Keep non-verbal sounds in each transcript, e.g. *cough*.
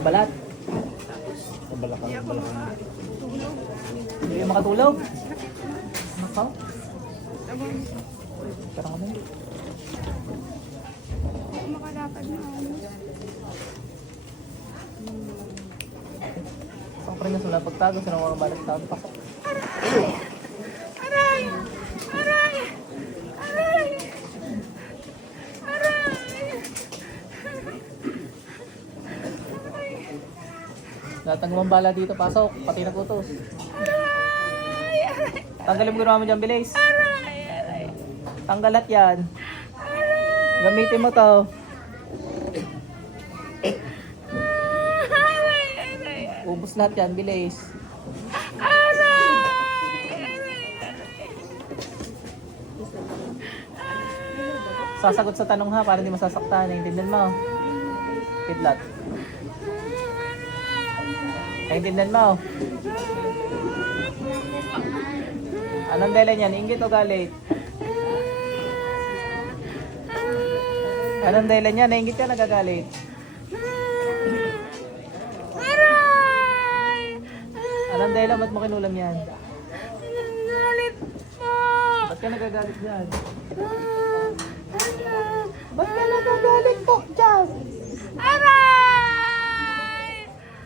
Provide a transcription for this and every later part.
Kabalat. Balakang, balakang. Hindi yung makatulog. Nakaw. Parang ano? Makalakad na ano. Pang pa rin na sila pagtago. Sino mga balat tago pa. Aray! Aray! Aray! Aray! Lahat ng bala dito. Pasok. Pati na putos. Aray! Aray! Tanggalin mo ginawa mo dyan, bilis. Aray! Aray! Tanggal lahat yan. Gamitin mo to. Aray! Aray! Ubus lahat yan, bilis. Sasagot sa tanong ha, para hindi masasaktan. Naintindihan mo. Kidlat. Naintindihan mo. Anong dahilan yan? Ingit o galit? Anong dahilan yan? Naingit ka nagagalit? Aray! Anong dahilan? Ba't mo kinulam yan? Galit mo! Ba't ka nagagalit dyan? Ah, Ba't ka nagagalit po dyan? Aray!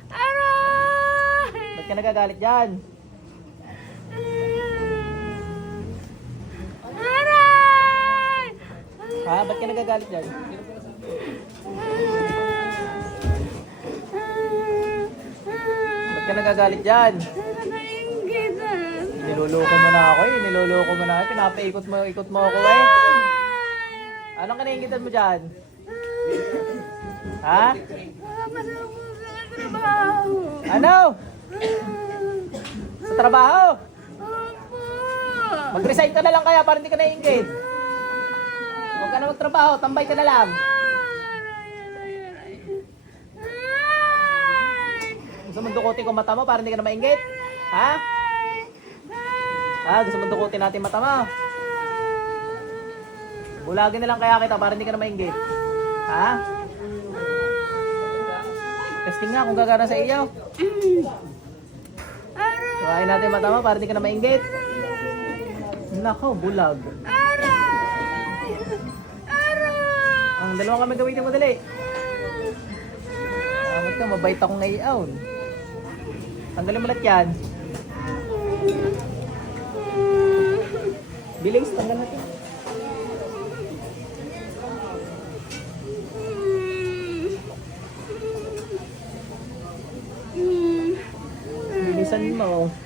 Aray! Ba't ka nagagalit dyan? Aray! Ha? Ba't ka nagagalit dyan? Ba't ka nagagalit dyan? Niloloko mo na ako eh. Niloloko mo na ako. Pinapaikot mo, ikot mo ako eh. Anong kanaingitan mo dyan? Ha? Ano? Sa trabaho? Opo! Mag-resign ka na lang kaya para hindi ka naingit. Huwag ka na magtrabaho. Tambay ka na lang. Gusto mo dukutin ko mata mo para hindi ka na maingit? Ha? Ha? Gusto mo dukutin natin mata mo? Bulagin na lang kaya kita para hindi ka na maingit. Ha? Testing nga kung gagana sa iyo. Sukain natin mata mo para hindi ka na maingit. Nako, bulag. Aray! Aray! Ang dalawang kami gawin mo dali. Amot ka, mabait akong ngayon. Tanggalin mo lahat yan. Bilis, tanggal natin. Mo.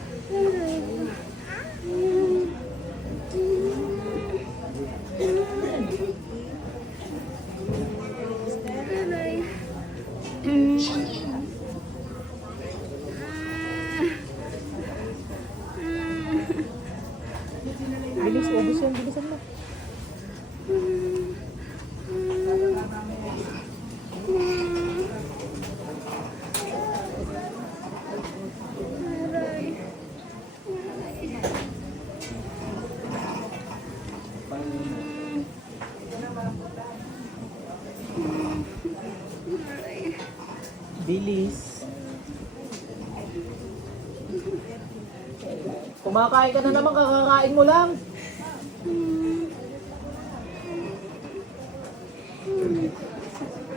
Kumakain ka na naman, kakakain mo lang.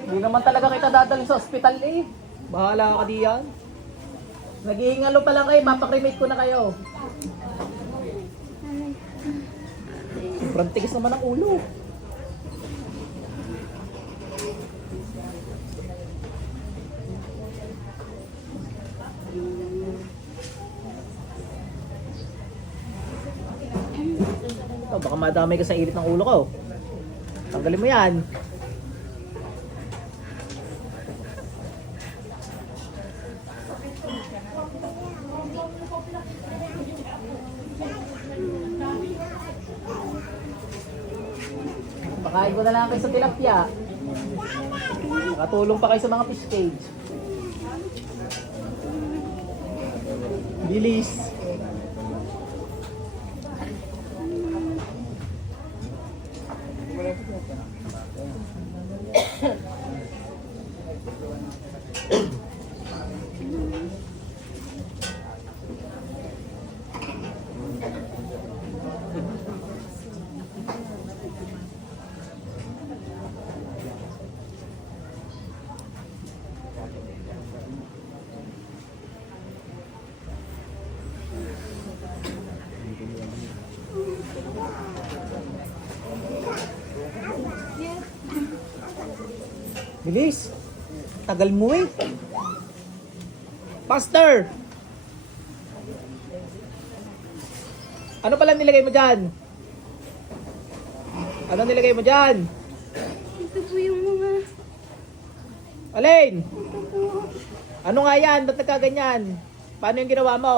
Hindi naman talaga kita dadalhin sa ospital eh. Bahala ka diyan. Naghihingalo pa lang kayo, mapakrimate ko na kayo. Sobrang tigas naman ang ulo. Ito, baka madamay ka sa init ng ulo ko. Tanggalin mo yan. Pakain ko na lang kayo sa tilapia. Nakatulong pa kayo sa mga fish cage. Bilis. Bilis. Tagal mo eh. Faster! Ano pala nilagay mo dyan? Ano nilagay mo dyan? Ito po yung mga... Ito po. Ano nga yan? Ba't nagkaganyan? Paano yung ginawa mo?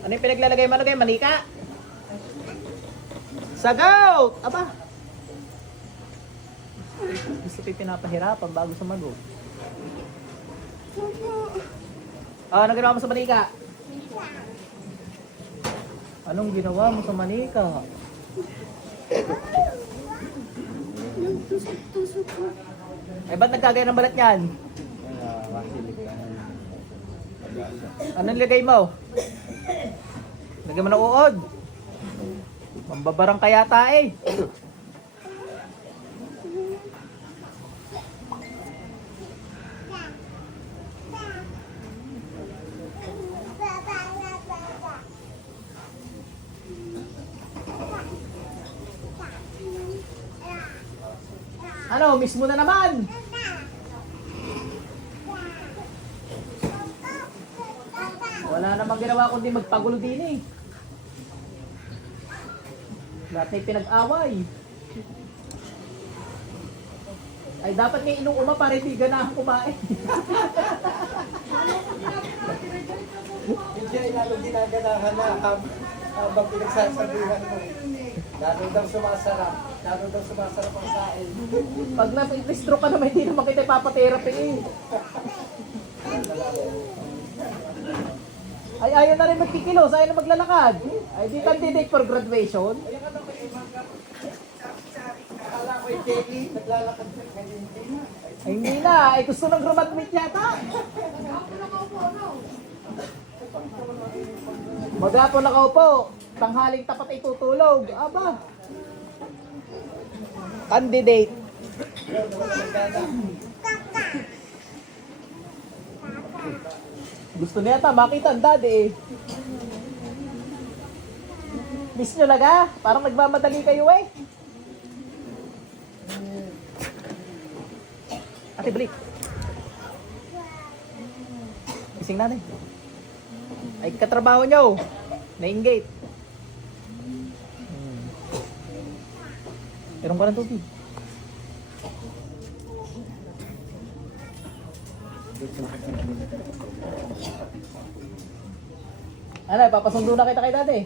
Ano yung pinaglalagay mo? Ano kayo? Manika? Sagaw! Aba! Gusto yung pinapahirapan bago sumagot. Opo. Ah, ano ginawa mo sa manika? Anong ginawa mo sa manika? Nagtusok-tusok. Eh, ba't nagkagaya ng balat niyan? Kaya masilig ka na. Ano nilagay mo? Lagay mo ng uod. Mambabarang kaya eh. Ano, miss mo na naman. Wala namang ginawa kundi magpagulo din eh. Lahat may pinag-away. Ay, dapat may inuuma para hindi ganahan kumain. Hindi lalo ginaganahan na hab- habang pinagsasabihan mo. Lalo daw sumasarap. Lalo daw sumasarap ang sain. Pag na-stroke ka naman, hindi naman kita ipapatherapy eh. Ay, ayaw na rin magkikilos, ayaw na maglalakad. Ay, di candidate for graduation. Akala ko yung Jelly, naglalakad ka ngayon hindi na. Ay, hindi na. Ay, gusto nang graduate yata. Maghapon nakaupo. Tanghaling tapat ay tutulog. Aba. Candidate. Gusto niya yata makita ang daddy eh. Miss nyo laga? Parang nagmamadali kayo eh. Ate, balik. Gising na rin. Ay, katrabaho nyo. Na-engage. Meron ka ng tubig. Ano, papasundo na kita kay dati.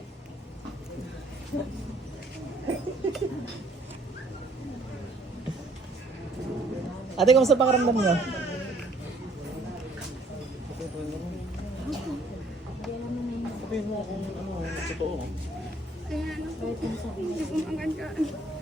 *laughs* Ate, kumusta pakiramdam niyo? Sabihin mo kung ano, totoo. Kaya ano ko magandaan.